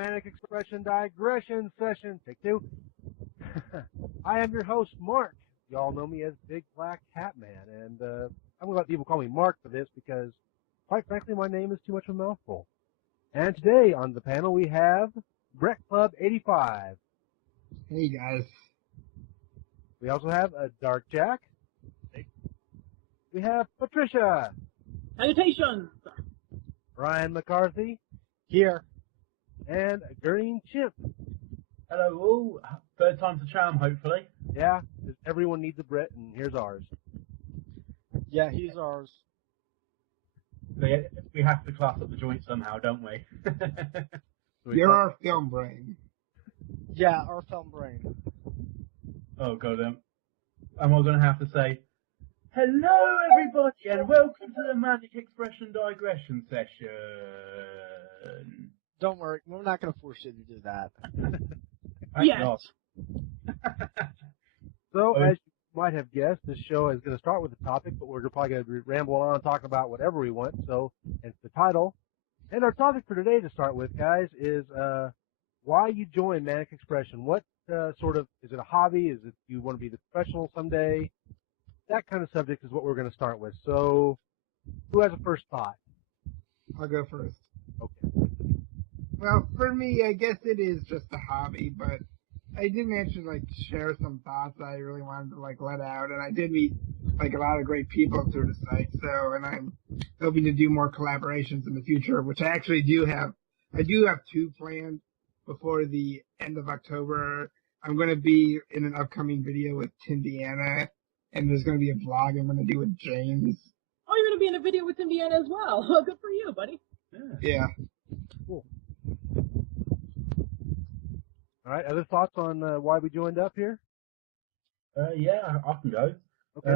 Manic Expression Digression Session. Take two. I am your host, Mark. Y'all know me as BigBlackHatMan, and I'm going to let people call me Mark for this because, quite frankly, my name is too much of a mouthful. And today on the panel we have Brett Club 85. Hey guys. We also have Dark Jak. Hey. We have Patricia. Salutations. Ryan McCarthy. Here. And Gurning Chimp. Hello all. Third time's a charm, hopefully. Yeah, everyone needs a Brett, and here's ours. Yeah, he's ours. We have to class up the joint somehow, don't we? You're our film brain. Yeah, our film brain. Oh god, am I going to have to say, hello everybody and welcome to the Magic Expression Digression Session. Don't worry, we're not going to force you to do that. Yes. So, as you might have guessed, this show is going to start with a topic, but we're probably going to ramble on talking about whatever we want, so it's the title. And our topic for today to start with, guys, is why you join Manic Expression. What is it a hobby? Is it you want to be the professional someday? That kind of subject is what we're going to start with. So, who has a first thought? I'll go first. Okay. Well, for me, I guess it is just a hobby, but I did mention, share some thoughts I really wanted to, let out, and I did meet, a lot of great people through the site, and I'm hoping to do more collaborations in the future, which I actually do have. I do have two planned before the end of October. I'm going to be in an upcoming video with Indiana, and there's going to be a vlog I'm going to do with James. Oh, you're going to be in a video with Indiana as well. Well, good for you, buddy. Yeah. Cool. All right, other thoughts on why we joined up here? Yeah, I can go. Okay.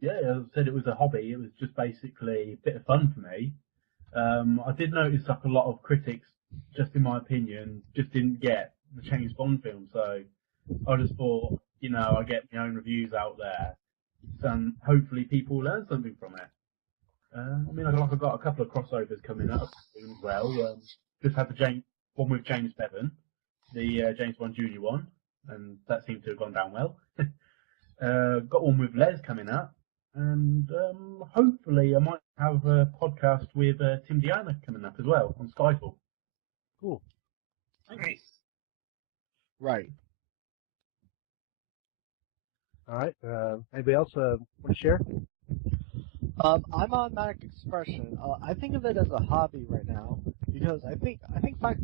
Yeah, as I said, it was a hobby. It was just basically a bit of fun for me. I did notice a lot of critics, just in my opinion, just didn't get the James Bond film. So I just thought, I get my own reviews out there, and hopefully people learn something from it. I've got a couple of crossovers coming up soon as well. Just had the one with James Bevan, the James Bond Junior one, and that seemed to have gone down well. Got one with Les coming up, and hopefully I might have a podcast with Tim Diana coming up as well on Skyfall. Cool. Nice. Right. All right. Anybody else want to share? I'm on Manic Expression. I think of it as a hobby right now because I think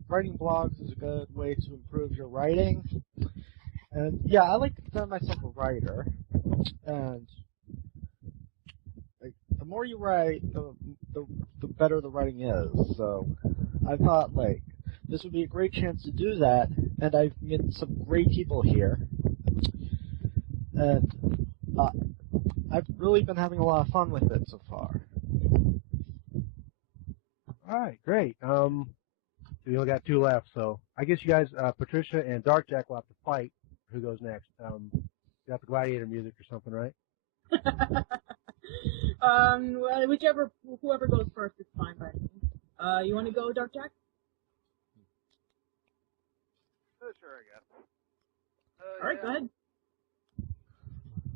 writing blogs is a good way to improve your writing. And yeah, I like to consider myself a writer. And the more you write, the better the writing is. So I thought this would be a great chance to do that. And I've met some great people here. And I've really been having a lot of fun with it so far. All right, great. We only got two left, so I guess you guys, Patricia and Dark Jak, will have to fight. Who goes next? You got the gladiator music or something, right? Well, whoever goes first is fine by me. You want to go, Dark Jak? Sure, I guess. All right, go ahead.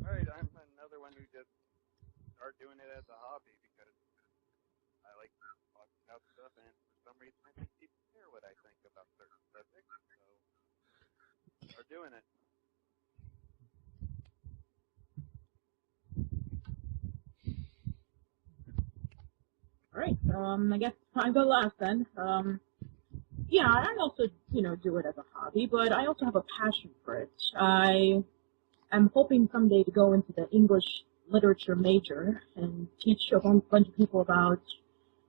Alright, I'm another one who just started doing it as a hobby because I like talking about stuff, and for some reason I think people care what I think about certain subjects, so start doing it. All right, I guess I go last then. Yeah, I also, do it as a hobby, but I also have a passion for it. I'm hoping someday to go into the English literature major and teach a bunch of people about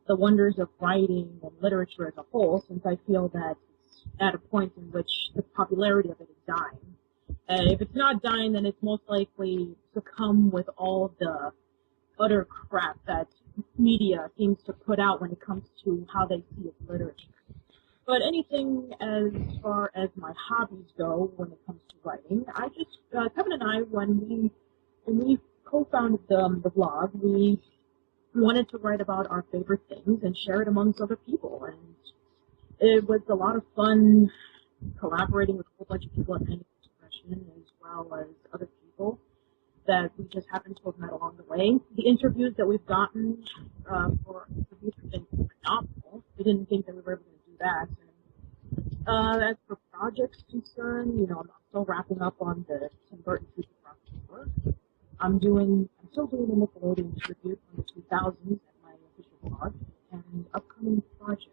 the wonders of writing and literature as a whole, since I feel that it's at a point in which the popularity of it is dying. And if it's not dying, then it's most likely succumb with all the utter crap that media seems to put out when it comes to how they see its literature. But anything as far as my hobbies go when it comes to writing, Kevin and I, when we co-founded the blog, we wanted to write about our favorite things and share it amongst other people. And it was a lot of fun collaborating with a whole bunch of people at Manic Digression as well as other people that we just happen to have met along the way. The interviews that we've gotten for interviews have been phenomenal. We didn't think that we were able to do that. And, as for projects concerned, I'm still wrapping up on the Tim Burton Future Crossover. I'm still doing a Nickelodeon tribute from the 2000s at my official blog and upcoming projects.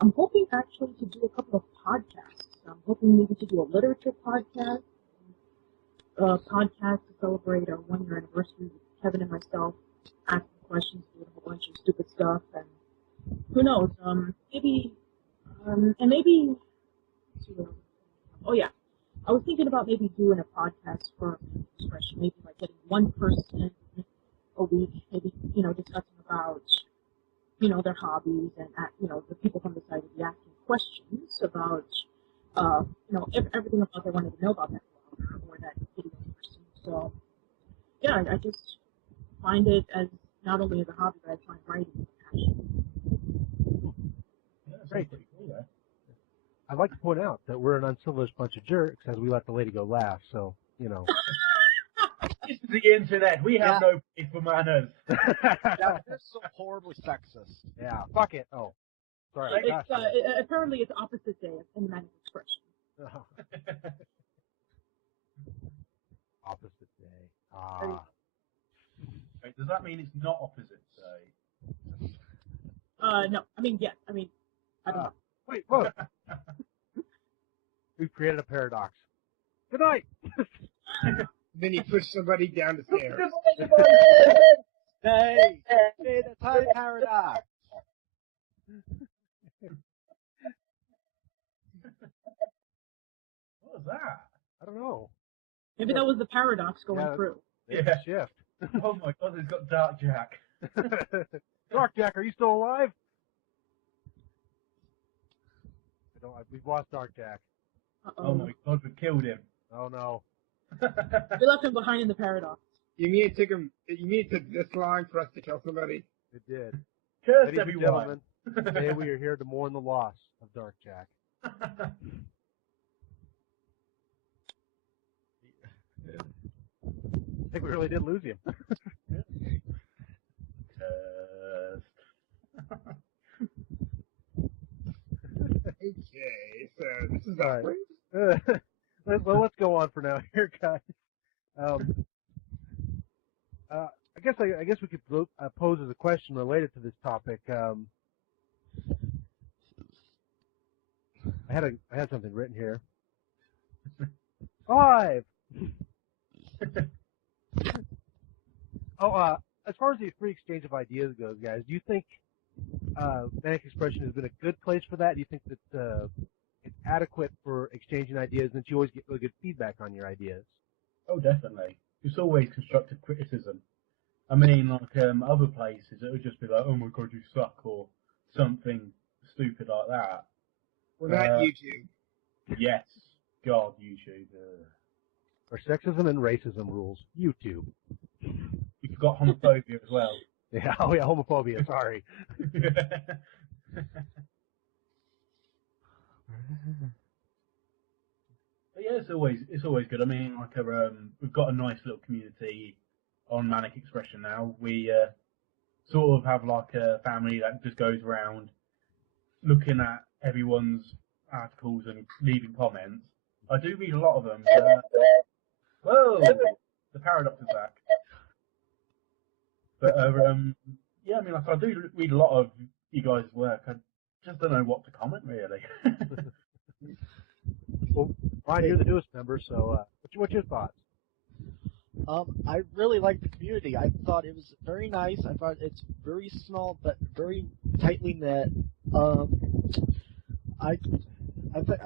I'm hoping actually to do a couple of podcasts. I'm hoping maybe to do a literature podcast, to celebrate our 1-year anniversary with Kevin and myself, asking questions, doing a whole bunch of stupid stuff, and who knows, maybe, oh yeah, I was thinking about maybe doing a podcast for expression, maybe like getting one person a week, maybe, discussing about, their hobbies and, the people from the site would be asking questions about, everything about they wanted to know about that blogger or that video person. So, yeah, I just find it as not only as a hobby, but I find writing as a passion. Yeah, that's Great. pretty cool, yeah. I'd like to point out that we're an uncivilized bunch of jerks as we let the lady go last, so, This is the internet. We have no place for manners. Yeah, they're so horribly sexist. Yeah, fuck it. Oh, sorry. Apparently it's opposite day in Manic Expression. Opposite day. Wait, does that mean it's not opposite day? No, yes, I don't know. Wait, look. We've created a paradox. Good night. Then you push somebody down the stairs. Hey, the time paradox. What was that? I don't know. Maybe that was the paradox going through. Yeah. Shift. Oh my god, it's got Dark Jak. Dark Jak, are you still alive? We've lost Dark Jak. Uh-oh. Oh my god, we killed him. Oh no. We left him behind in the paradox. You mean it took this long for us to kill somebody? It did. Curse Ladies and everyone. gentlemen, today we are here to mourn the loss of Dark Jak. I think we really did lose him. Okay, so this is All right. Well, let's go on for now here, guys. I guess we could pose as a question related to this topic. I had something written here. 5. As far as the free exchange of ideas goes, guys, do you think Manic Expression has been a good place for that? Do you think that it's adequate for exchanging ideas and that you always get really good feedback on your ideas? Oh, definitely. It's always constructive criticism. I mean, like other places, it would just be like, "Oh my god, you suck," or something stupid like that. Well, not YouTube. Yes, God, YouTube. For sexism and racism rules, YouTube. You forgot homophobia as well. Yeah, oh yeah, homophobia. Sorry. But yeah, it's always good. I mean, like we've got a nice little community on Manic Expression now. We sort of have like a family that just goes around looking at everyone's articles and leaving comments. I do read a lot of them. Whoa, the paradox is back. But yeah, I mean, like I do read a lot of you guys' work. I just don't know what to comment really. Well, Ryan, you're the newest member, so what's your thoughts? I really like the community. I thought it was very nice. I thought it's very small but very tightly knit. I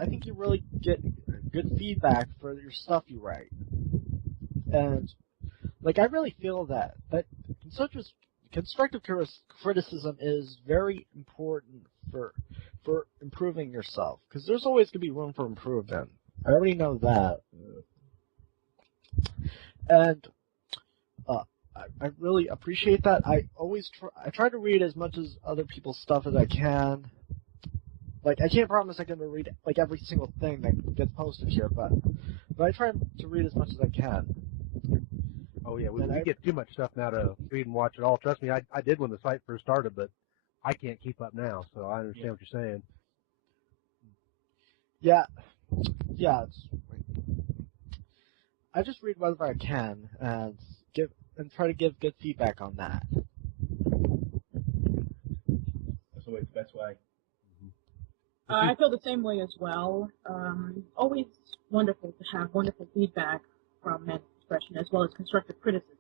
think you really get good feedback for your stuff you write, and like I really feel that constructive criticism is very important for improving yourself, because there's always going to be room for improvement. I already know that. And I really appreciate that. I always try to read as much as other people's stuff as I can. Like, I can't promise I'm going to read, like, every single thing that gets posted here, but I try to read as much as I can. Oh, yeah, we get too much stuff now to read and watch it all. Trust me, I did when the site first started, but I can't keep up now, so I understand what you're saying. Yeah, I just read whatever I can and try to give good feedback on that. That's always the best way. I feel the same way as well. Always wonderful to have wonderful feedback from Manic Expression as well as constructive criticism.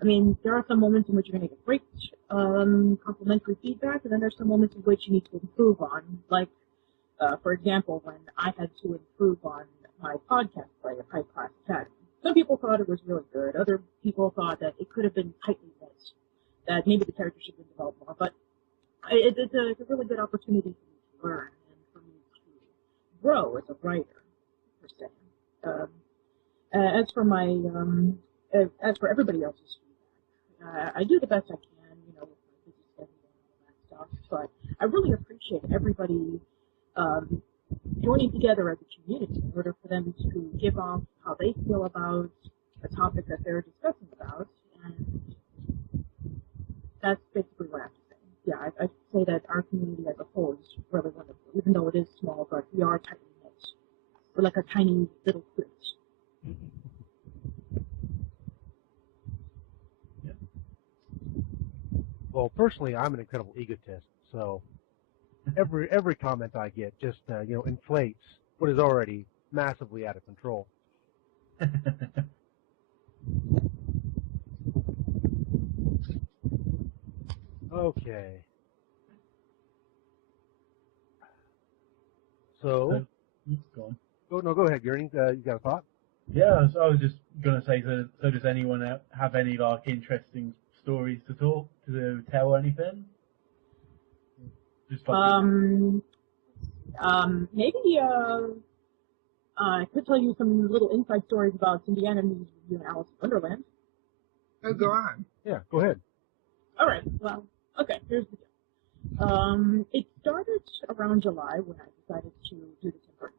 I mean, there are some moments in which you're going to get great complimentary feedback, and then there's some moments in which you need to improve on. Like, for example, when I had to improve on my podcast play of High Class Academy. Some people thought it was really good. Other people thought that it could have been tightly knit, that maybe the character should have been developed more. But it's a really good opportunity for me to learn and for me to grow as a writer, per se. As for everybody else's feedback, I do the best I can, with my busy schedule and all that stuff. But I really appreciate everybody joining together as a community in order for them to give off how they feel about a topic that they're discussing about, and that's basically what I have to say. Yeah, I'd say that our community as a whole is really wonderful, even though it is small, but we are tightly knit. We're like a tiny little clique. Well, personally, I'm an incredible egotist, so every comment I get just inflates what is already massively out of control. Okay. So go ahead, Gurning. You got a thought? Yeah, so I was just gonna say, so does anyone have any like interesting stories to tell or anything? Just like Maybe I could tell you some little inside stories about Indiana News Review and Alice in Wonderland. Oh, go on. Yeah, go ahead. All right. Well, okay. Here's the deal. It started around July when I decided to do the Tim Burton,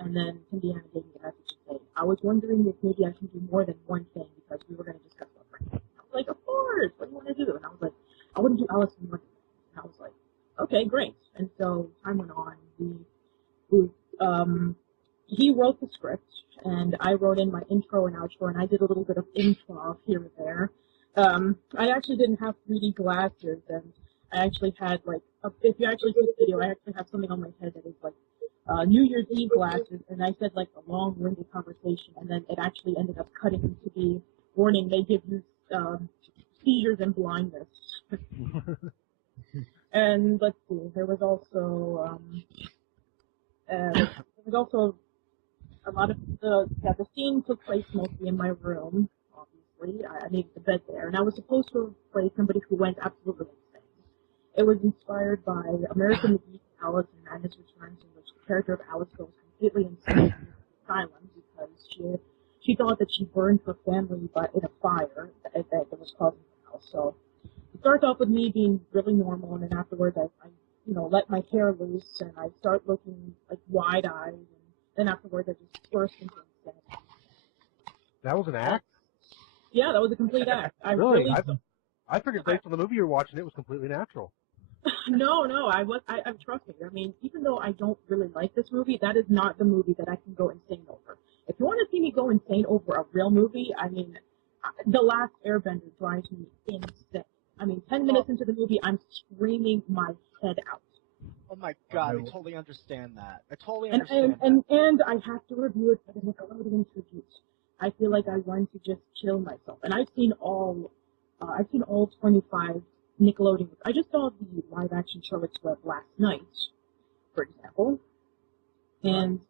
and then Indiana gave me a message to say I was wondering if maybe I can do more than one thing because we were going to discuss about Frank. I was like, of course. What do you want to do? And I was like, I want to do Alice in Wonderland. And I was like, okay, great. And so time went on. He wrote the script, and I wrote in my intro and outro, and I did a little bit of improv here and there. I actually didn't have 3D glasses, and I actually had, if you actually see the video, I actually have something on my head that is like New Year's Eve glasses, and I said like a long-winded conversation, and then it actually ended up cutting into the warning they give you seizures and blindness. And let's see, there was also a lot of the scene took place mostly in my room, obviously. I needed the bed there, and I was supposed to play somebody who went absolutely insane. It was inspired by American McGee, Alice in Madness Returns, in which the character of Alice goes completely insane in the asylum because she thought that she burned her family in a fire that was causing her house. So it starts off with me being really normal, and then afterwards I let my hair loose, and I start looking like wide-eyed, and then afterwards I just burst into insanity. That was an act? Yeah, that was a complete act. Really? I figured based on the movie you were watching, it was completely natural. No, I trust me. I mean, even though I don't really like this movie, that is not the movie that I can go insane over. If you want to see me go insane over a real movie, I mean, The Last Airbender drives me insane. I mean, 10 minutes into the movie, I'm screaming my head out. Oh my god, I totally understand that. And I have to review it for the Nickelodeon tribute. I feel like I want to just kill myself. And I've seen all 25 Nickelodeon. I just saw the live-action Charlotte's Web last night, for example. And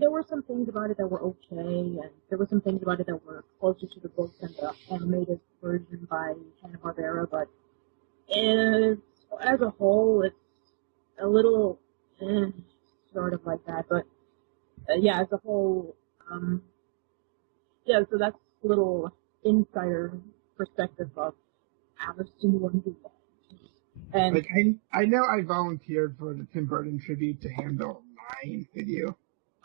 there were some things about it that were okay, and there were some things about it that were closer to the books than the animated version by Hanna-Barbera, but as a whole, it's a little sort of like that. But yeah, as a whole, so that's a little insider perspective of Alice in Wonderland. And Like, I know I volunteered for the Tim Burton tribute to Handle 9 video.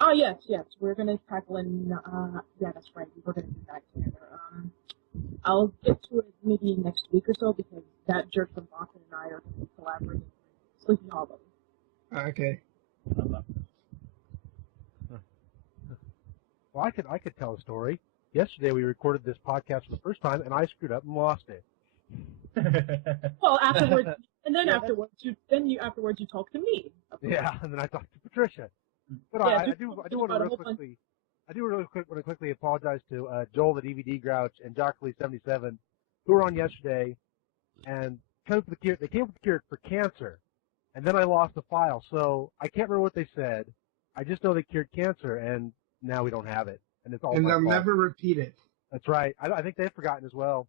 oh yes, we're gonna tackle yeah, that's right, we're gonna do that together. I'll get to it maybe next week or so because that jerk from Boston and I are gonna be collaborating with Sleepy Hollow. Okay. Well, I could tell a story. Yesterday we recorded this podcast for the first time, and I screwed up and lost it. Well, afterwards, and then afterwards you talk to me. Yeah, and then I talked to Patricia. But Yeah, I do want to really quickly apologize to Joel the DVD Grouch and Jockly77 who were on yesterday and they came up with the cure for cancer, and then I lost the file, so I can't remember what they said. I just know they cured cancer, and now we don't have it, and it's all And my they'll fault. never repeat it. That's right. I think they've forgotten as well.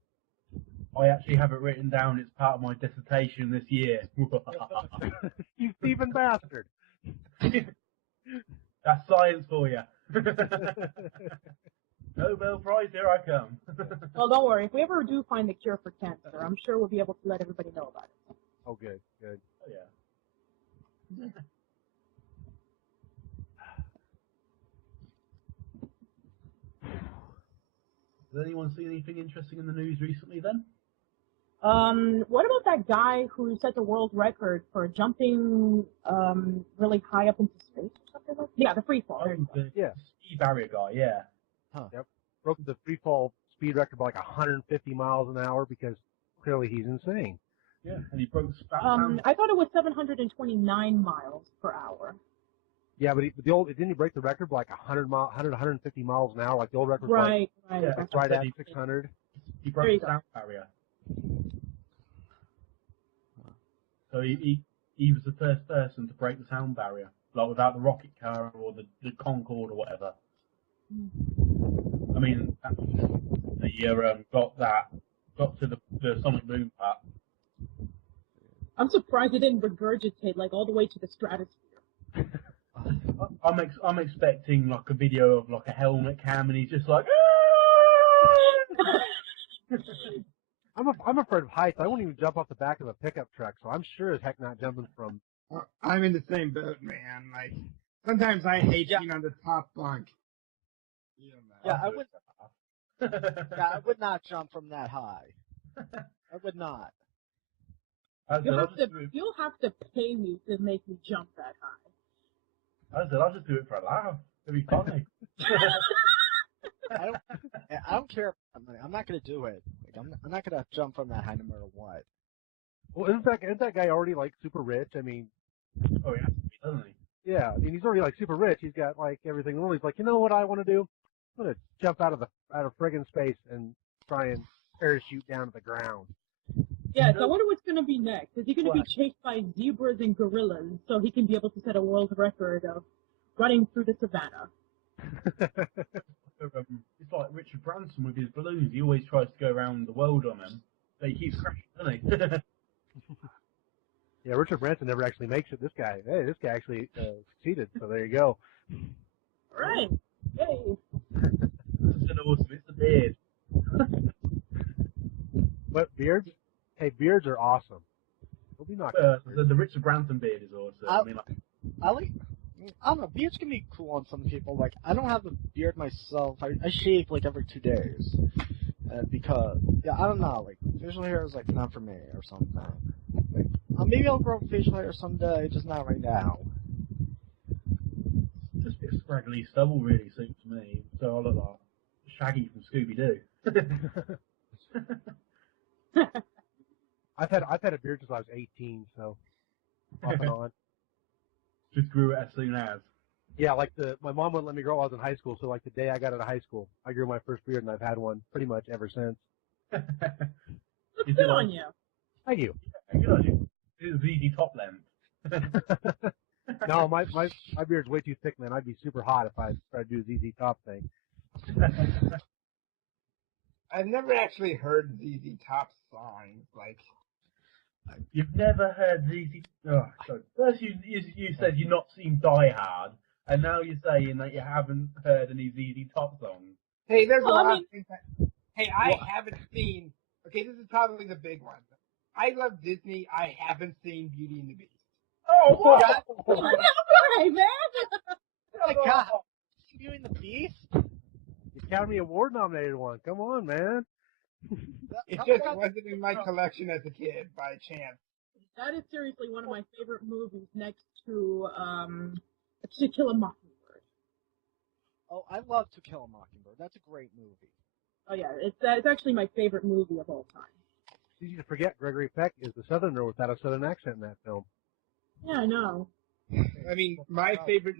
I actually have it written down. It's part of my dissertation this year. You thieving bastard. That's science for you. Nobel Prize, here I come. Well, don't worry. If we ever do find the cure for cancer, I'm sure we'll be able to let everybody know about it. Oh, good. Oh, yeah. Has anyone seen anything interesting in the news recently then? What about that guy who set the world record for jumping really high up into space or something like that? Yeah, the free fall. Yeah. Ski barrier guy, yeah. Huh. Yep. Broke the free fall speed record by like 150 miles an hour because clearly he's insane. Yeah, and he broke the I thought it was 729 miles per hour. Yeah, but didn't he break the record by like 150 miles an hour? Like the old record was Right. Yeah. like right at 600. He broke There you the go. sound barrier. So he was the first person to break the sound barrier, like without the rocket car or the Concorde or whatever. I mean, the got to the sonic boom part. I'm surprised it didn't regurgitate like all the way to the stratosphere. I'm expecting like a video of like a helmet cam and he's just like. I'm afraid of heights. I won't even jump off the back of a pickup truck, so I'm sure as heck not jumping from. I'm in the same boat, man. Like, sometimes I hate being on the top bunk. Yeah, I would. Yeah, I would not jump from that high. I would not. You'll have to pay me to make me jump that high. I'll just do it for a laugh. It'll be funny. I don't care. I'm not gonna do it. Like, I'm not gonna jump from that high no matter what. Well, isn't that guy already like super rich? I mean, Oh yeah, doesn't he? yeah, I mean he's already like super rich. He's got like everything. And he's like, you know what I want to do? I'm gonna jump out of friggin' space and try and parachute down to the ground. Yeah, so I wonder what's going to be next. Is he going to be chased by zebras and gorillas so he can be able to set a world record of running through the savannah? It's like Richard Branson with his balloons. He always tries to go around the world on them, but he keeps crashing, doesn't he? Yeah, Richard Branson never actually makes it. This guy actually succeeded. So there you go. All right. Yay. It's awesome. It's the beard. But beards? Hey, beards are awesome. We'll be not. The Richard Branson beard is awesome. I don't know, beards can be cool on some people. Like, I don't have a beard myself. I shave like every 2 days. Because, yeah, I don't know, like, facial hair is like not for me or something. Like, maybe I'll grow facial hair someday, just not right now. Just a bit of scraggly stubble really suits me. So I look like Shaggy from Scooby-Doo. I've had a beard since I was 18, so off and on. Just grew it as soon as. Yeah, like my mom wouldn't let me grow while I was in high school, so like the day I got out of high school, I grew my first beard, and I've had one pretty much ever since. Looks good on you. Thank you. Yeah, good on you. It was easy top length. No, my beard's way too thick, man. I'd be super hot if I tried to do the ZZ Top thing. I've never actually heard ZZ Top songs. Like, You've never heard ZZ. Oh, sorry. First, you said you've not seen Die Hard, and now you're saying that you haven't heard any ZZ Top songs. hey, there's Well, a I lot mean- of things that. Hey, I haven't seen. Okay, this is probably the big one. I love Disney. I haven't seen Beauty and the Beast. Oh, what? Why, man? Oh my God! Viewing the Beast? The Academy Award nominated one. Come on, man. It How just about- wasn't in my collection as a kid by chance. That is seriously one of my favorite movies next to To Kill a Mockingbird. Oh, I love To Kill a Mockingbird. That's a great movie. Oh yeah, it's actually my favorite movie of all time. It's easy to forget Gregory Peck is the Southerner without a Southern accent in that film. Yeah, I know. I mean, my favorite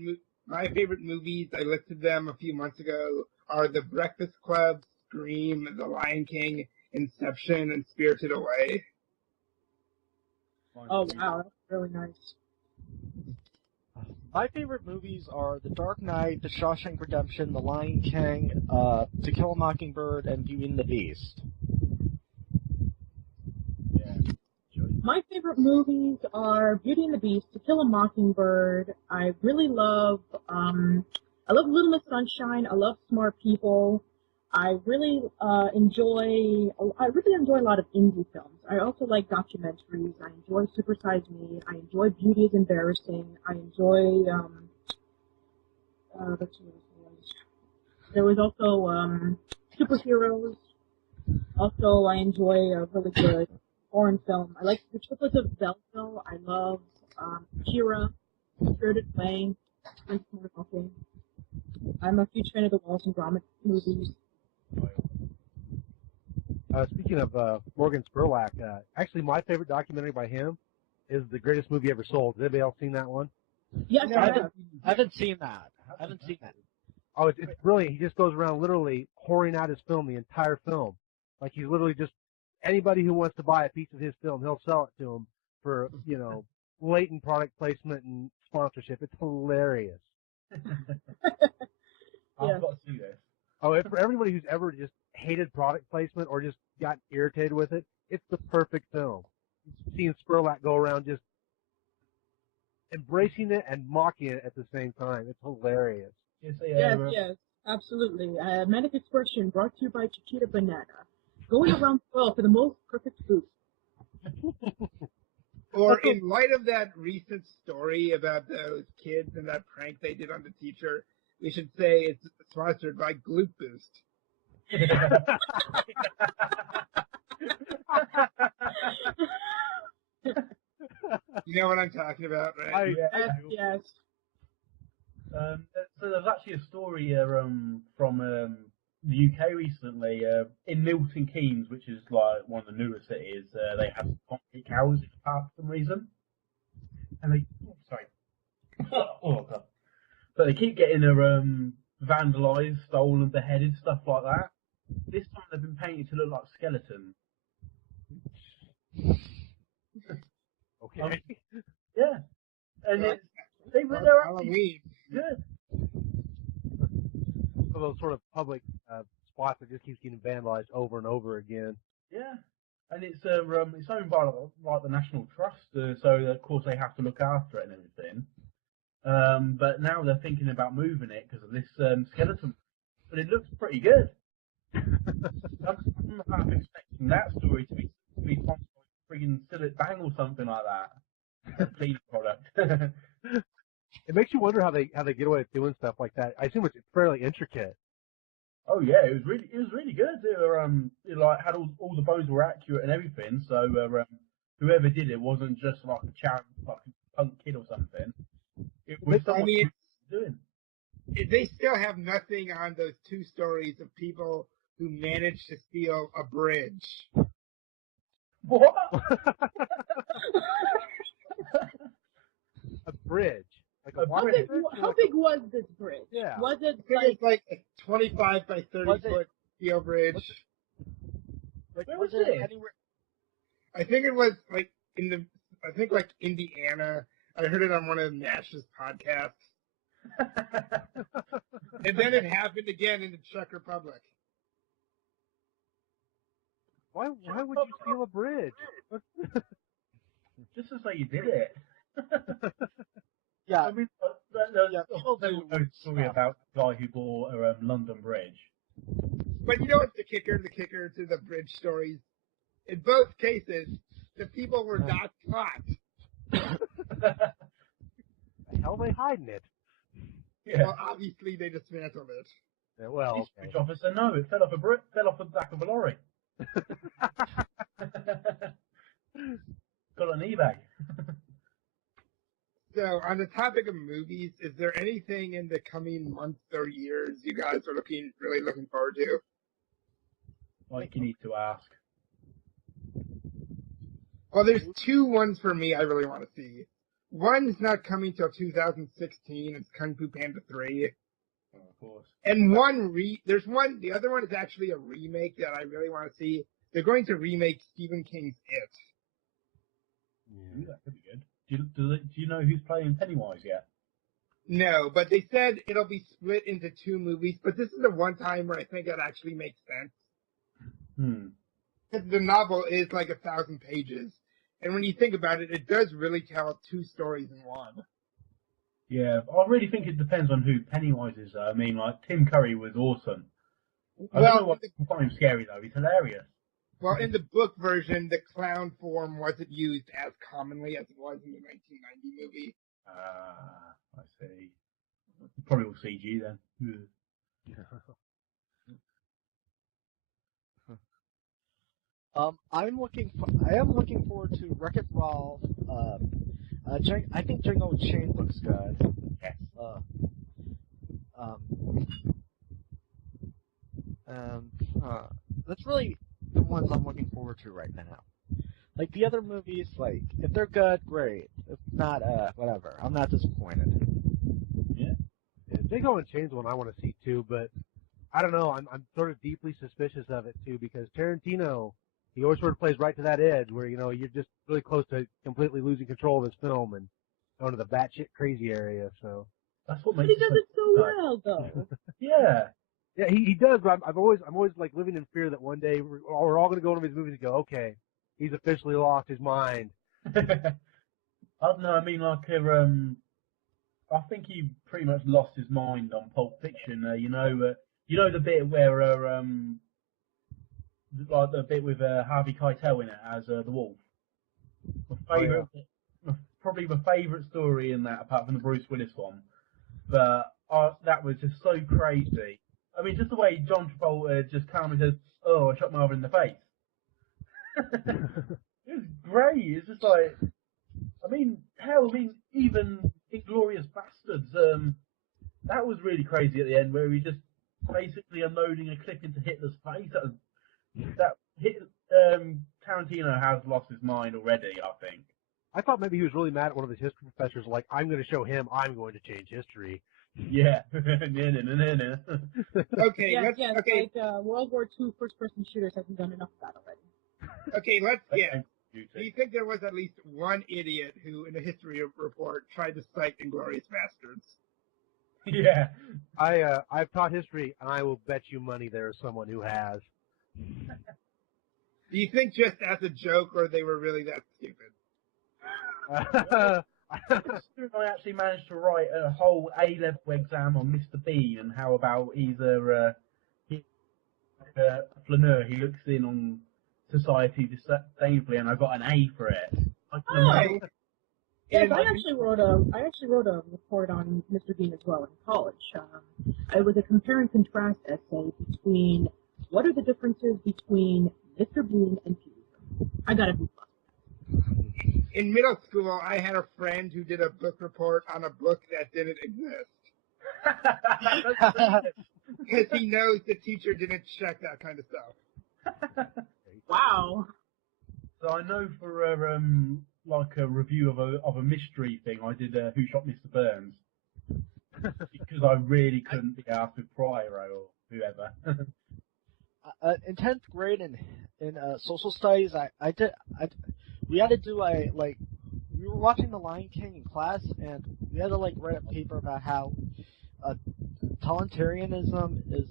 movies, I listed them a few months ago, are The Breakfast Club, Scream, The Lion King, Inception, and Spirited Away. Oh wow, that's really nice. My favorite movies are The Dark Knight, The Shawshank Redemption, The Lion King, To Kill a Mockingbird, and Beauty and the Beast. My favorite movies are Beauty and the Beast, To Kill a Mockingbird. I really love, I love Little Miss Sunshine. I love Smart People. I really enjoy a lot of indie films. I also like documentaries. I enjoy Super Size Me. I enjoy Beauty is Embarrassing. I enjoy, let's see what else there was. There was also, superheroes. Also, I enjoy a really good foreign film. I like The Triplets of Belleville. I love Kira, Spirited Away, Prince Mononoke. I'm a huge fan of the Wallace and Gromit movies. Speaking of Morgan Spurlock, actually my favorite documentary by him is The Greatest Movie Ever Sold. Has anybody else seen that one? Yes, No, I I have. I haven't seen that. I haven't seen that. Oh, it's brilliant. He just goes around literally whoring out his film, the entire film. Like he's literally just, anybody who wants to buy a piece of his film, he'll sell it to him for, blatant product placement and sponsorship. It's hilarious. I've got to see this. Oh, for everybody who's ever just hated product placement or just got irritated with it, it's the perfect film. Seeing Spurlock go around just embracing it and mocking it at the same time. It's hilarious. Yes, absolutely. Manic Expression brought to you by Chiquita Banana. Going around the world for the most perfect food. Or in light of that recent story about those kids and that prank they did on the teacher, we should say it's sponsored by Glute Boost. You know what I'm talking about, right? Yes. So there's actually a story from the UK recently. In Milton Keynes, which is like one of the newer cities, they have concrete cows in the park for some reason, and oh god, but they keep getting vandalised, stolen, beheaded, stuff like that. This time they've been painted to look like skeletons. Okay. Yeah, and Well, they're actually Halloween. good. So those sort of public spots that just keeps getting vandalized over and over again. Yeah, and it's owned by like the National Trust, so of course they have to look after it and everything. But now they're thinking about moving it because of this skeleton. But it looks pretty good. I'm half expecting that story to be sponsored by friggin' Sillet Bang or something like that. A cleaning product. It makes you wonder how they get away with doing stuff like that. I assume it's fairly intricate. Oh yeah, it was really good. They were, it like had all the bones were accurate and everything. So whoever did it wasn't just like a child, like a punk kid or something. It was someone doing. They still have nothing on those two stories of people who managed to steal a bridge. What? A bridge. Like a How water big, bridge? how big was this bridge? Yeah. Was it I think it's like a 25 by 30 Was it- foot steel bridge. Like, Where was was it it? anywhere? I think it was like like Indiana. I heard it on one of Nash's podcasts. And then it happened again in the Czech Republic. Why would you steal a bridge? Just to say you did it. Yeah, I mean, there's Yeah, a people whole do story stuff. about the guy who bought a London Bridge. But you know what's the kicker? The kicker to the bridge stories? In both cases, The people were not caught. The hell they hiding it? Yeah. Well, obviously they dismantled it. Yeah, well, okay. Which officer? No, it fell off the back of a lorry. Got on eBay. So, on the topic of movies, is there anything in the coming months or years you guys are really looking forward to? Like you need to ask. Well, there's two ones for me I really want to see. One's not coming till 2016. It's Kung Fu Panda 3. Oh, of course. And the other one is actually a remake that I really want to see. They're going to remake Stephen King's It. Ooh, that could be good. Do you know who's playing Pennywise yet? No, but they said it'll be split into two movies, but this is the one time where I think it actually makes sense. The novel is like 1,000 pages, and when you think about it, it does really tell two stories in one. Yeah, I really think it depends on who Pennywise is. I mean, like, Tim Curry was awesome. I don't know what I find him scary, though. He's hilarious. Well, in the book version, the clown form wasn't used as commonly as it was in the 1990 movie. I see. Probably will CG then. I am looking forward to Wreck-It Ralph. I think Django Chain looks good. Yes. That's really the ones I'm looking forward to right now. Like the other movies, like if they're good, great. If not, whatever. I'm not disappointed. Yeah. Django Unchained's one I want to see too, but I don't know. I'm sort of deeply suspicious of it too because Tarantino, he always sort of plays right to that edge where you're just really close to completely losing control of his film and going to the batshit crazy area. So that's what But makes he does it so well, though. Yeah. Yeah, he does, but I'm always like living in fear that one day we're all going to go into these movies and go, okay, he's officially lost his mind. I don't know. I mean, like, I think he pretty much lost his mind on Pulp Fiction. You know the bit where like the bit with Harvey Keitel in it as the wolf. Probably my favourite story in that, apart from the Bruce Willis one. But that was just so crazy. I mean, just the way John Travolta just calmly says, "Oh, I shot Marvin in the face." It was great. It's just like, even Inglourious Bastards, that was really crazy at the end, where he just basically unloading a clip into Hitler's face. Tarantino has lost his mind already, I think. I thought maybe he was really mad at one of his history professors, like, I'm going to show him I'm going to change history. Yeah. Okay, like World War II first-person shooters hasn't done enough of that already. Okay, let's guess. Do you think there was at least one idiot who, in a history report, tried to cite Inglourious Bastards? Yeah. I've taught history, and I will bet you money there is someone who has. Do you think just as a joke, or they were really that stupid? I actually managed to write a whole A-level exam on Mr. Bean and how about he's a flaneur. He looks in on society disdainfully, and I got an A for it. Yes, I actually wrote a report on Mr. Bean as well in college. It was a compare and contrast essay between what are the differences between Mr. Bean and Peter. I got a B+. In middle school, I had a friend who did a book report on a book that didn't exist. Because he knows the teacher didn't check that kind of stuff. Wow. So I know for like a review of a mystery thing, I did Who Shot Mr. Burns because I really couldn't be asked with Pryor or whoever. In 10th grade in social studies, we had to do we were watching The Lion King in class, and we had to write a paper about how totalitarianism is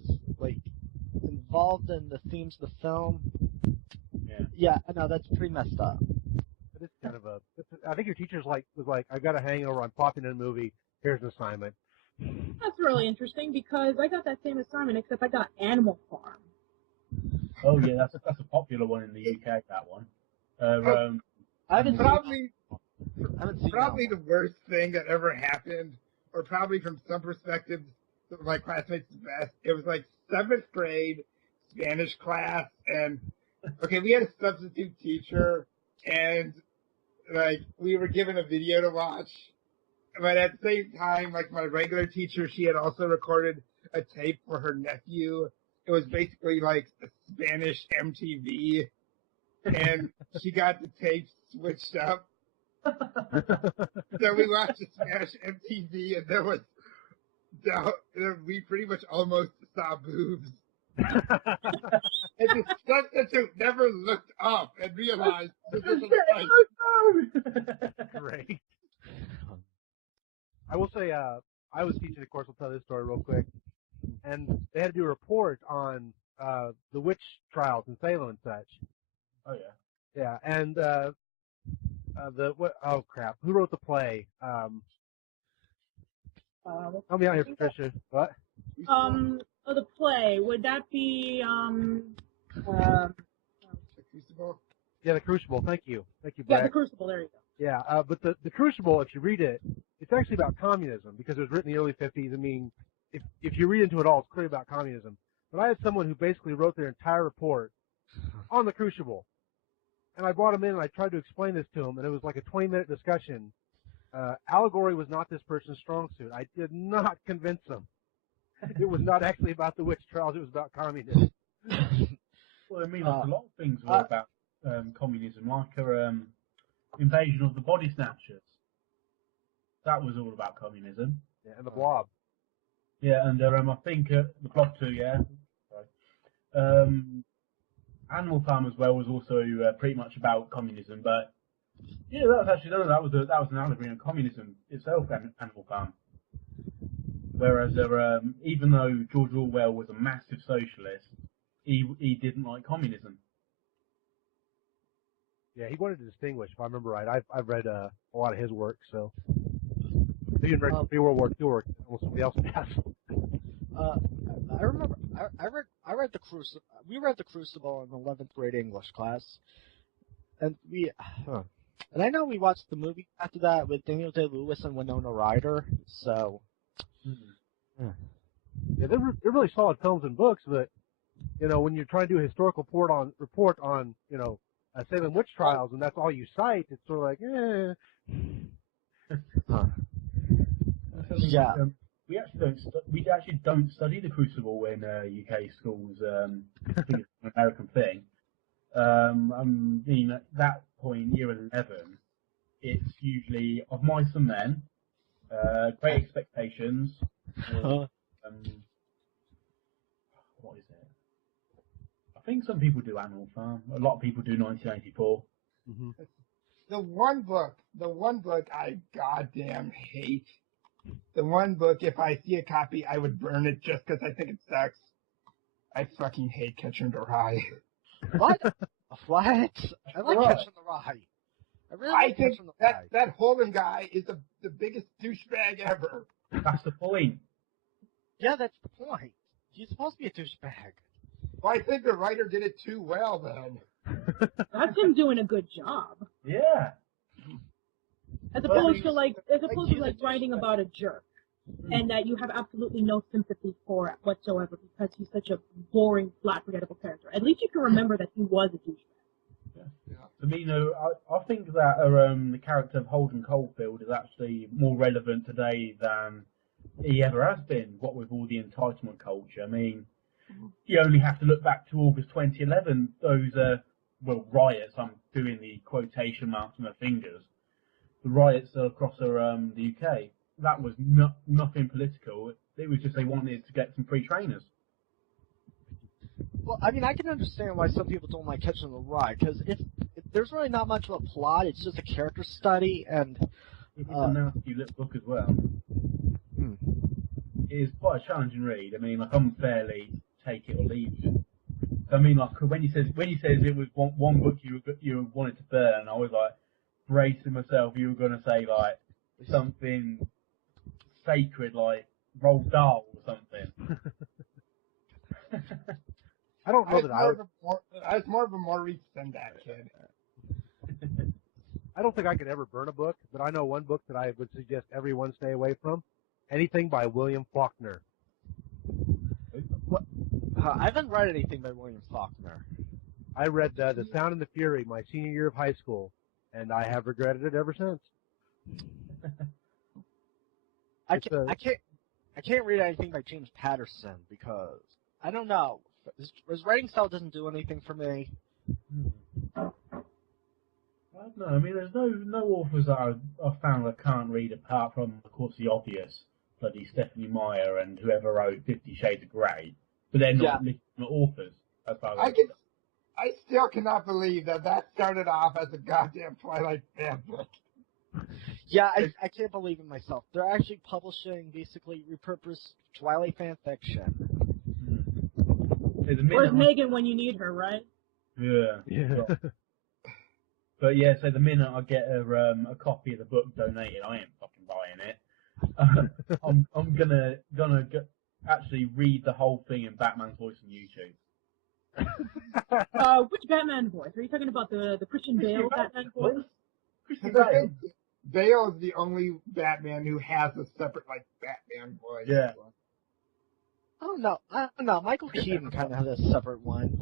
involved in the themes of the film. Yeah, I know that's pretty messed up. But it's kind of I think your teacher's was like, I got a hangover, I'm popping in a movie, here's an assignment. That's really interesting because I got that same assignment, except I got Animal Farm. Oh yeah, that's a popular one in the UK. That one. I haven't seen Probably, I haven't seen probably that the worst thing that ever happened, or probably from some perspectives, my classmates the best. It was like 7th grade Spanish class, and okay, we had a substitute teacher, and like we were given a video to watch, but at the same time, like my regular teacher, she had also recorded a tape for her nephew. It was basically like a Spanish MTV, and she got the tape switched up. So we watched the Spanish MTV, and there was we pretty much almost saw boobs. And the substitute never looked up and realized this was like, Great. I will say, I was teaching a course. I'll tell this story real quick. And they had to do a report on the witch trials in Salem and such. Oh yeah. Yeah, and oh crap, who wrote the play? Help me out here, Patricia. What? The play, would that be, Crucible. Yeah, The Crucible. Thank you, yeah, Brad. The Crucible, there you go. Yeah, but the Crucible, if you read it, it's actually about communism because it was written in the early 50s. I mean, if you read into it all, it's clearly about communism. But I had someone who basically wrote their entire report on the Crucible. And I brought him in and I tried to explain this to him, and it was like a 20-minute discussion. Allegory was not this person's strong suit. I did not convince him. It was not actually about the witch trials. It was about communism. Well, I mean, like, a lot of things were about communism, like invasion of the body snatchers. That was all about communism. Yeah, and the Blob. Yeah, and I think the Blob too. Yeah. Sorry. Animal Farm as well was also pretty much about communism, but yeah, that was actually that was an allegory on communism itself. Animal Farm. Whereas even though George Orwell was a massive socialist, he didn't like communism. Yeah, he wanted to distinguish, if I remember right. I've read a lot of his work, so. He didn't read World War II work, almost somebody else has. I remember I read the Crucible. We read the Crucible in 11th grade English class, and and I know we watched the movie after that with Daniel Day-Lewis and Winona Ryder. So, yeah, they're really solid films and books, but when you're trying to do a historical report on Salem witch trials, and that's all you cite, it's sort of like, yeah. We actually don't study the Crucible in UK schools. I think it's an American thing. I mean, at that point, year 11, it's usually Of Mice and Men, Great Expectations. What is it? I think some people do Animal Farm. A lot of people do 1984. Mm-hmm. The one book I goddamn hate. The one book, if I see a copy, I would burn it just because I think it sucks. I fucking hate Catcher in the Rye. What? What? I like Catcher in the Rye. I really like think Catcher in the Rye. that Holden guy is the biggest douchebag ever. That's the point. Yeah, that's the point. He's supposed to be a douchebag. Well, I think the writer did it too well then. That's him doing a good job. Yeah. As opposed to writing about a jerk, and that you have absolutely no sympathy for whatsoever because he's such a boring, flat, forgettable character. At least you can remember that he was a douchebag. Yeah. For me, I think that the character of Holden Caulfield is actually more relevant today than he ever has been. What with all the entitlement culture, I mean, you only have to look back to August 2011. Those riots. I'm doing the quotation marks on my fingers. The riots across the UK, that was nothing political. It was just they wanted to get some free trainers. Well, I mean, I can understand why some people don't like Catcher in the Rye, because if there's really not much of a plot, it's just a character study, and It's a nasty little book as well. It is quite a challenging read. I mean, like, I'm fairly take it or leave it. I mean, like, when he says it was one book you wanted to burn, I was like, bracing myself, you were going to say, like, something sacred, like Roald Dahl or something. I don't know that I was more of a Maurice than that kid. I don't think I could ever burn a book, but I know one book that I would suggest everyone stay away from. Anything by William Faulkner. What? I haven't read anything by William Faulkner. I read The Sound and the Fury my senior year of high school, and I have regretted it ever since. I can't read anything by James Patterson because I don't know. His writing style doesn't do anything for me. I don't know. I mean, there's no authors that I've found I can't read apart from, of course, the obvious, bloody Stephanie Meyer and whoever wrote 50 Shades of Grey. But they're not authors, as far as I still cannot believe that started off as a goddamn Twilight fanfic. Yeah, I can't believe it myself. They're actually publishing basically repurposed Twilight fan fiction. Where's Megan when you need her, right? Yeah. But yeah, so the minute I get a copy of the book donated, I ain't fucking buying it. I'm gonna actually read the whole thing in Batman's voice on YouTube. Which Batman voice? Are you talking about the Christian Bale Batman voice? Christian Bale. Bale is the only Batman who has a separate Batman voice. Yeah. Oh no, I don't know. Michael Keaton kind of has a separate one.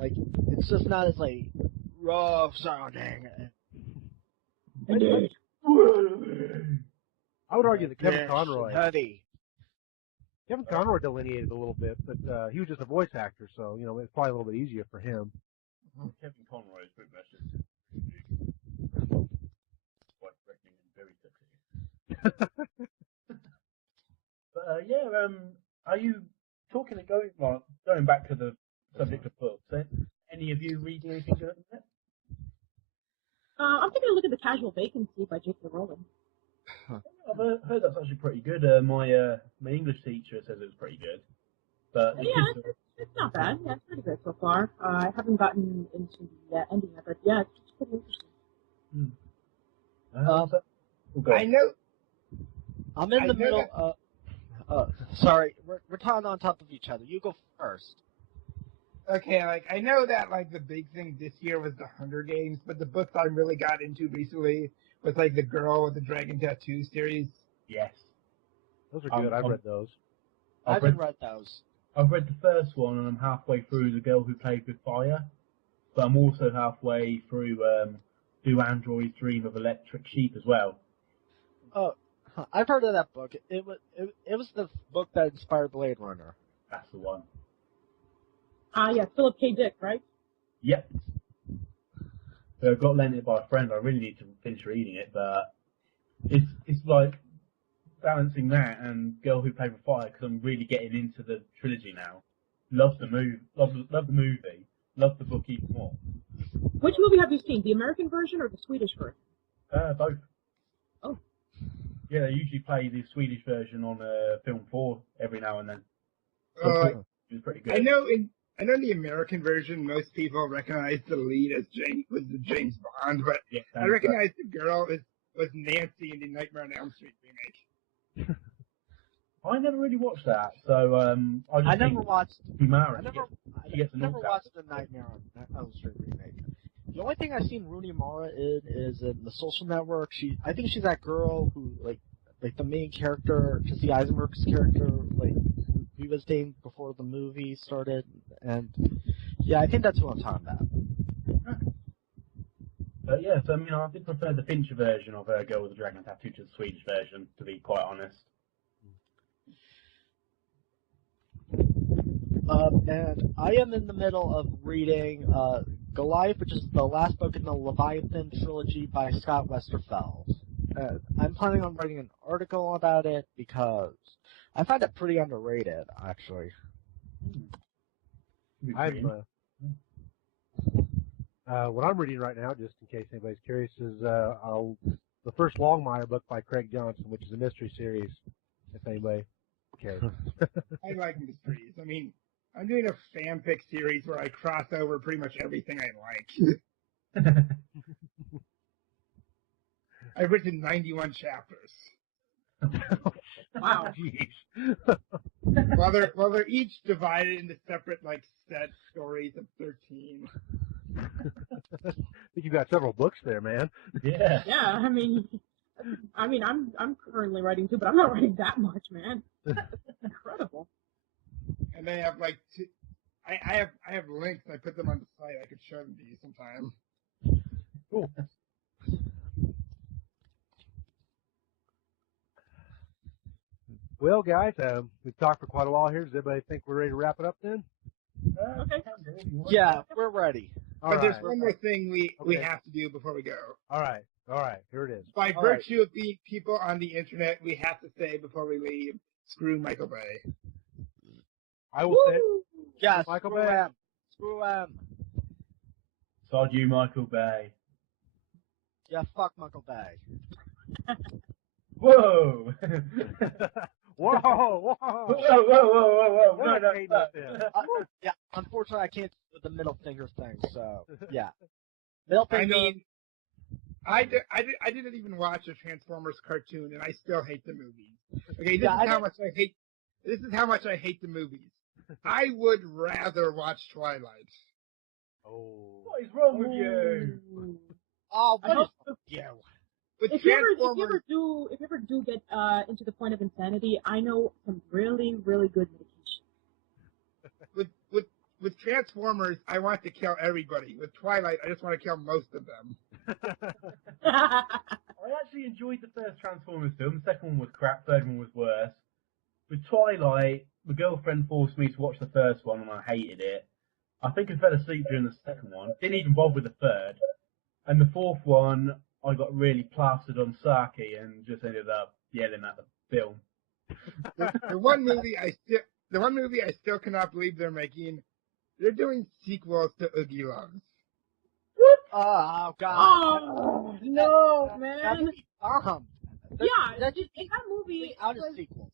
It's just not as rough sounding. I would argue that Kevin Conroy. Heavy. Kevin Conroy delineated a little bit, but he was just a voice actor, so it's probably a little bit easier for him. Kevin Conroy is pretty much just quite threatening and very sexy. But are you talking and going back to the subject of books? Any of you reading anything good at the minute? I'm taking a look at The Casual Vacancy by J.K. Rowling. I've heard that's actually pretty good. My English teacher says it's pretty good. But it's not bad. Yeah, it's pretty good so far. I haven't gotten into the ending yet, but yeah, it's pretty interesting. I know. I'm in the middle. Sorry, we're talking on top of each other. You go first. Okay, I know that the big thing this year was the Hunger Games, but the books I really got into recently was the Girl with the Dragon Tattoo series. Yes. Those are good. I've read those. I haven't read those. I've read the first one and I'm halfway through The Girl Who Played with Fire, but I'm also halfway through Do Androids Dream of Electric Sheep as well. Oh, I've heard of that book. It was the book that inspired Blade Runner. That's the one. Yeah, Philip K. Dick, right? Yep. So I got lent it by a friend. I really need to finish reading it, but it's balancing that and Girl Who Played with Fire because I'm really getting into the trilogy now. Love the movie. Love the movie. Love the book even more. Which movie have you seen? The American version or the Swedish version? Both. Oh. Yeah, they usually play the Swedish version on Film 4 every now and then. It's pretty good. I know the American version, most people recognize the lead as James Bond, but yeah, I recognize the girl was Nancy in the Nightmare on Elm Street remake. I never really watched that, so I never watched the Nightmare on Elm Street remake. The only thing I've seen Rooney Mara in is in The Social Network. I think she's that girl who like the main character, Jesse Eisenberg's character, he was dating before the movie started, and yeah, I think that's what I'm talking about. But yeah, so I did prefer the Fincher version of Girl with the Dragon Tattoo to the Swedish version, to be quite honest. And I am in the middle of reading Goliath, which is the last book in the Leviathan trilogy by Scott Westerfeld. I'm planning on writing an article about it because I find it pretty underrated, actually. What I'm reading right now, just in case anybody's curious, is the first Longmire book by Craig Johnson, which is a mystery series, if anybody cares. I like mysteries. I'm doing a fanfic series where I cross over pretty much everything I like. I've written 91 chapters. Wow. Jeez. Well, they're each divided into separate set stories of 13. I think you've got several books there, man. Yeah. Yeah, I mean, I'm currently writing too, but I'm not writing that much, man. That's incredible. And they have like I have links. I put them on the site. I could show them to you sometime. Cool. Well, guys, we've talked for quite a while here. Does everybody think we're ready to wrap it up then? Okay. Yeah, we're ready. All But right. there's one more thing we Okay. have to do before we go. All right. Here it is. By All right. virtue of being people on the internet, we have to say before we leave, screw Michael Bay. I will say, Woo! Yeah, Michael screw Bay. him. Screw him. Sod you, Michael Bay. Yeah, fuck Michael Bay. Whoa! whoa. Whoa, whoa, whoa, whoa, whoa. What No, a no, hate no. with him. Yeah, unfortunately, I can't do the middle finger thing, so, yeah. Middle I finger. mean, I didn't even watch a Transformers cartoon, and I still hate the movies. Okay, this is how much I hate the movies. I would rather watch Twilight. Oh. What is wrong with you? Ooh. Oh, I what hope is you? With If you ever Transformers, do get into the point of insanity, I know some really, really good medication. with Transformers, I want to kill everybody. With Twilight, I just want to kill most of them. I actually enjoyed the first Transformers film. The second one was crap. Third one was worse. With Twilight, my girlfriend forced me to watch the first one, and I hated it. I think I fell asleep during the second one. Didn't even bother with the third. And the fourth one, I got really plastered on sake and just ended up yelling at the film. The one movie I still cannot believe they're making. They're doing sequels to Oogie Loves. Oh, God. Oh no, That man! would be bomb. Yeah, That's in that movie, out of was- sequels.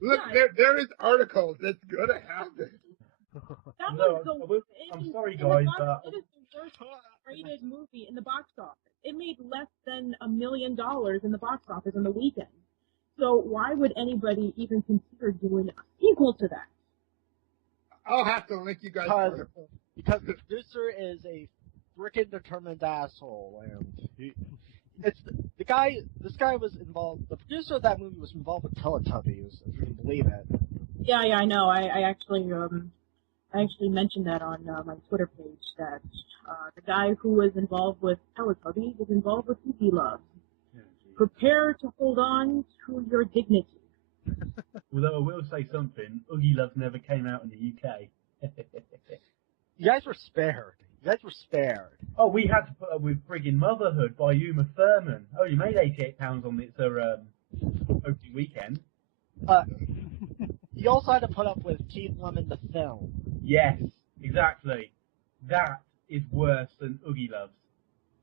Look, Yeah. there is articles that's gonna happen. that No, was the. I'm sorry, in the guys, box- but it is the worst rated movie in the box office. It made less than $1 million in the box office on the weekend. So why would anybody even consider doing a sequel to that? I'll have to link you guys. to Because- articles. Because the producer is a frickin' determined asshole, and it's the guy. This guy was involved. The producer of that movie was involved with Teletubbies, if you can believe it. Yeah, I know. I actually mentioned that on my Twitter page that the guy who was involved with Teletubbies was involved with Oogie Love. Prepare to hold on to your dignity. Although I will say something, Oogie Loves never came out in the UK. You guys were spared. Oh, we had to put up with friggin' Motherhood by Uma Thurman. Oh, you made £88 on its opening weekend. You also had to put up with Keith Lemon the film. Yes, exactly. That is worse than Oogie Loves.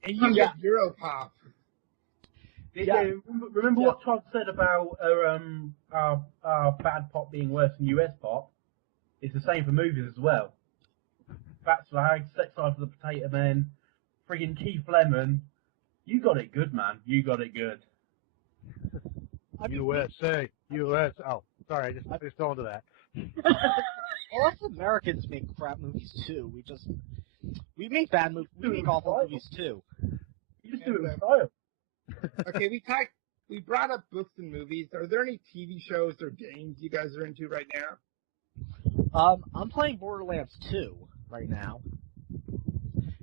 And you Yeah. get Europop. Yeah. Remember Yeah. what Todd said about our bad pop being worse than US pop? It's the same for movies as well. Fat Slag, Sex Life of the Potato Men, friggin' Keith Lemon. You got it good, man. You got it good. I mean, USA. Oh, sorry, I just fell into that. well, us Americans make crap movies too. We make bad movies. We make awful movies too. You just do it with style. Okay, we brought up books and movies. Are there any TV shows or games you guys are into right now? I'm playing Borderlands 2 right now,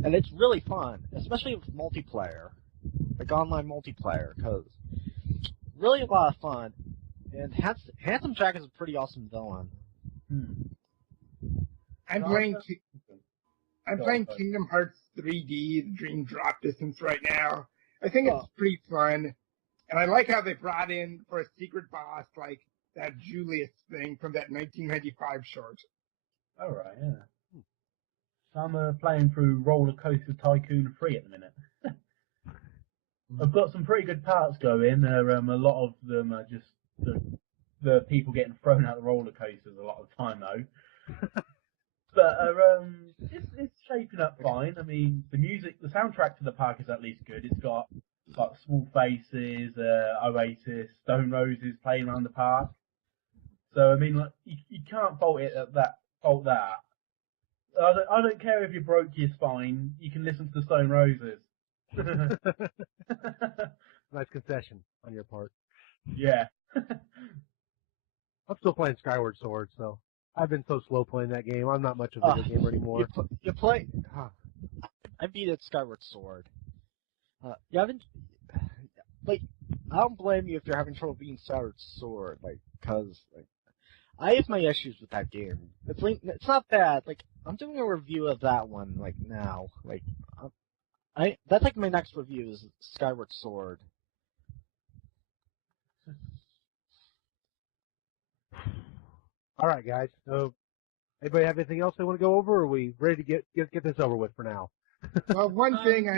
and it's really fun, especially with multiplayer, like online multiplayer, because really a lot of fun. And Handsome Jack is a pretty awesome villain. I'm No, playing Go on. Kingdom Hearts 3D, the Dream Drop Distance right now. I think it's pretty fun, and I like how they brought in for a secret boss like that Julius thing from that 1995 short. All right, yeah. So I'm playing through Roller Coaster Tycoon 3 at the minute. I've got some pretty good parts going. A lot of them are just the people getting thrown out the roller coasters a lot of the time, though. But it's shaping up fine. I mean, the soundtrack to the park is at least good. It's got like Small Faces, Oasis, Stone Roses playing around the park. So I mean, like you can't fault that. I don't care if you broke your spine. You can listen to the Stone Roses. Nice concession on your part. Yeah. I'm still playing Skyward Sword, so I've been so slow playing that game. I'm not much of a video gamer anymore. You play? I beat it Skyward Sword. You haven't, like, I don't blame you if you're having trouble beating Skyward Sword, like, cause, like, I have my issues with that game. It's not bad. Like, I'm doing a review of that one, like, now. Like, that's like my next review is Skyward Sword. All right, guys. So, anybody have anything else they want to go over, or are we ready to get this over with for now? Well, one thing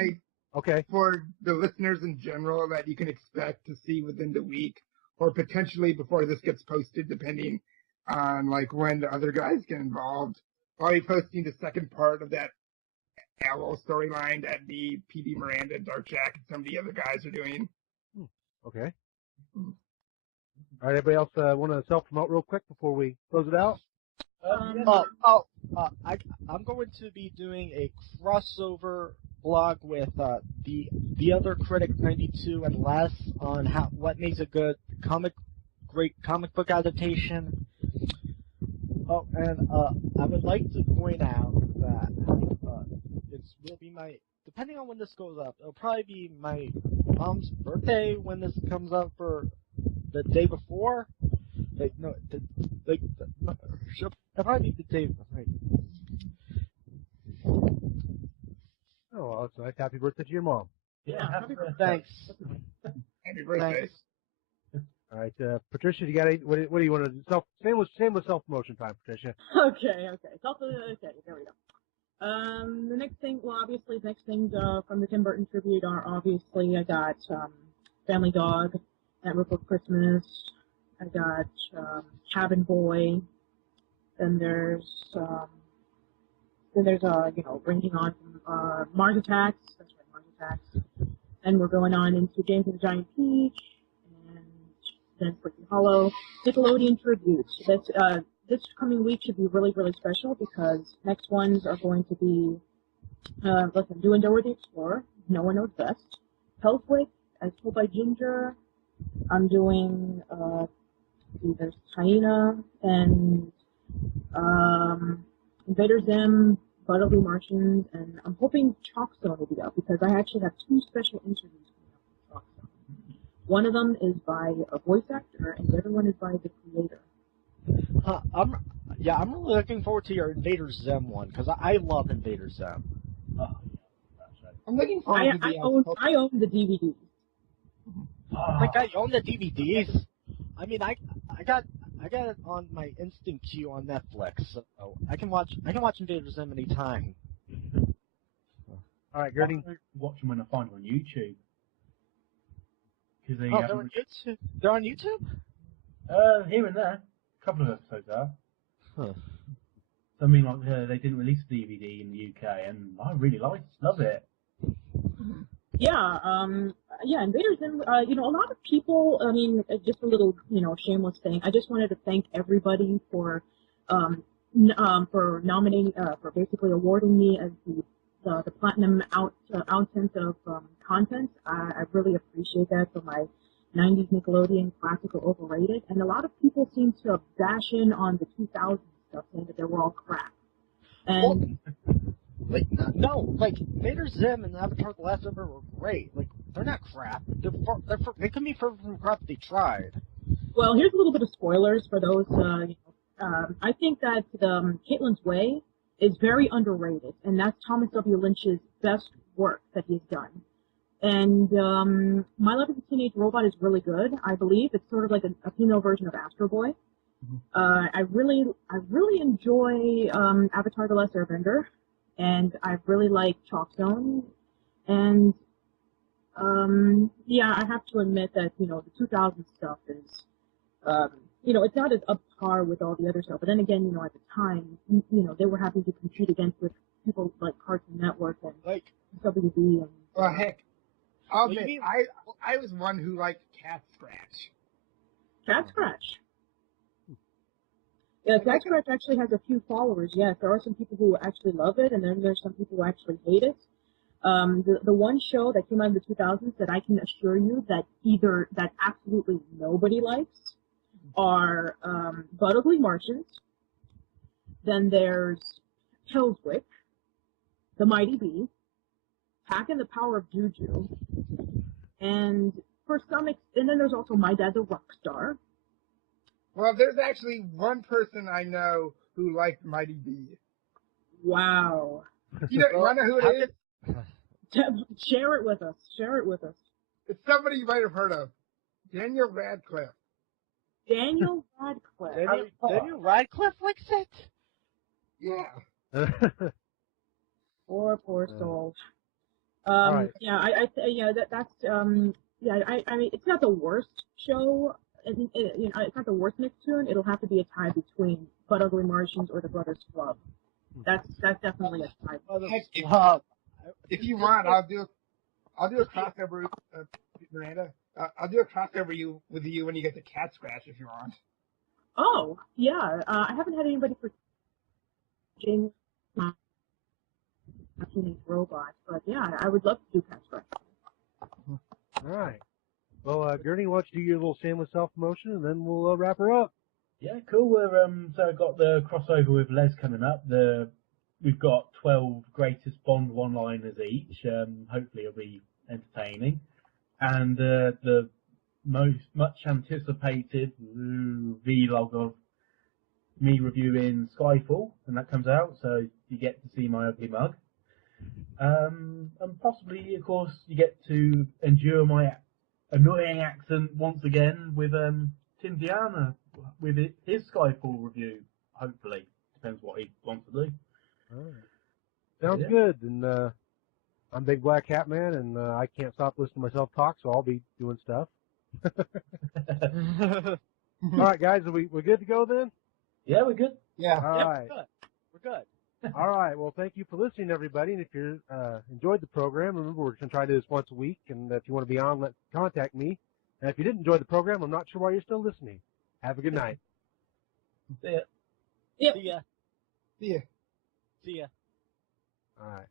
Okay. for the listeners in general that you can expect to see within the week, or potentially before this gets posted, depending on like when the other guys get involved. I'll be posting the second part of that Owl storyline that the pbmiranda, Dark Jak, and some of the other guys are doing. Okay. All right. Everybody else want to self-promote real quick before we close it out? I'm going to be doing a crossover blog with the other critic 92 and less on what makes a great comic book adaptation. Oh, and I would like to point out that will be depending on when this goes up, it'll probably be my mom's birthday when this comes up, for the day before. It'll probably be the day. Oh, well, it's nice. Happy birthday to your mom. Yeah. Thanks. Happy birthday. Thanks. All right, Patricia, you got what do you want to do? Shameless self-promotion time, Patricia. Okay, there we go. The next thing, obviously, the next things from the Tim Burton tribute are obviously I got Family Dog, That Rip of Christmas. I got Cabin Boy. Then there's ranging on from Mars Attacks. That's right, Mars Attacks. And we're going on into James and the Giant Peach, and then Sleepy Hollow. Nickelodeon tributes. This coming week should be really, really special because next ones are going to be, doing Dora the Explorer, No One Knows Best, Hellswick, As Told by Ginger. I'm doing, there's Hyena, and Invader Zim, Butterly Martians, and I'm hoping Chalkstone will be up because I actually have two special interviews coming up with Chalkstone. One of them is by a voice actor, and the other one is by the creator. I'm really looking forward to your Invader Zim one because I love Invader Zim. I'm looking forward to I own the DVDs. Like I own the DVDs. I mean, I got it on my instant queue on Netflix, so I can watch Invader Zim anytime. All right, Gurning. Watch them when I find them on YouTube. They're on YouTube. They're on YouTube. Here and there, a couple of episodes are. Huh. I mean, like they didn't release the DVD in the UK, and I really love it. Yeah, Invader Zim, a lot of people, I mean, just a little, shameless thing. I just wanted to thank everybody for nominating, for basically awarding me as the platinum outcent of content. I really appreciate that for my 90s Nickelodeon classical overrated. And a lot of people seem to bash in on the 2000s stuff, saying that they were all crap. And Invader Zim and Avatar: The Last Emperor were great. Like, they're not crap. They can be further from crap if they tried. Well, here's a little bit of spoilers for those. I think that Caitlin's Way is very underrated, and that's Thomas W. Lynch's best work that he's done. And My Life as a Teenage Robot is really good. I believe it's sort of like a female version of Astro Boy. I really enjoy Avatar: The Last Airbender, and I really like Chalkstone. And I have to admit that the 2000 stuff is it's not as up par with all the other stuff. But then again, at the time, they were having to compete against with people like Cartoon Network and WB and. Well, heck, I'll admit, I was one who liked Cat Scratch. Cat Scratch. Yeah, Cat Scratch actually has a few followers. Yes, there are some people who actually love it, and then there's some people who actually hate it. The one show that came out in the 2000s that I can assure you that absolutely nobody likes are But Ugly Martians. Then there's Hellswick, The Mighty Bee, Pack and the Power of Juju, and and then there's also My Dad's a Rock Star. Well, there's actually one person I know who liked Mighty Bee. Wow. You want to know who it is? Share it with us. Share it with us. It's somebody you might have heard of. Daniel Radcliffe. Daniel Radcliffe. Daniel Radcliffe likes it? Yeah. Poor soul. Right. Yeah, I mean, it's not the worst show. It's not the worst Nicktoon. It'll have to be a tie between But Ugly Martians or The Brothers Club. That's definitely a tie. Heck, if you want, I'll do a crossover, Miranda. I'll do a crossover with you when you get to Cat Scratch if you want. Oh, yeah. I haven't had anybody for James Teenage Robot, but yeah, I would love to do Cat Scratch. All right. Well, Gurning, why don't you do your little shameless self-promotion, and then we'll wrap her up. Yeah, cool. So I've got the crossover with Les coming up. We've got 12 greatest Bond one-liners each. Hopefully it'll be entertaining. And the much anticipated vlog of me reviewing Skyfall, and that comes out, so you get to see my ugly mug. And possibly, of course, you get to endure my annoying accent once again with Tim Diana with his Skyfall review. Hopefully, depends what he wants to do. All right. Sounds good. And I'm BigBlackHatMan, and I can't stop listening to myself talk, so I'll be doing stuff. All right, guys, we're good to go then? Yeah, we're good. Yeah. All right. We're good. All right. Well, thank you for listening, everybody. And if you enjoyed the program, remember we're going to try to do this once a week. And if you want to be on, contact me. And if you didn't enjoy the program, I'm not sure why you're still listening. Have a good night. See ya. Yep. See ya. See ya. See ya. All right.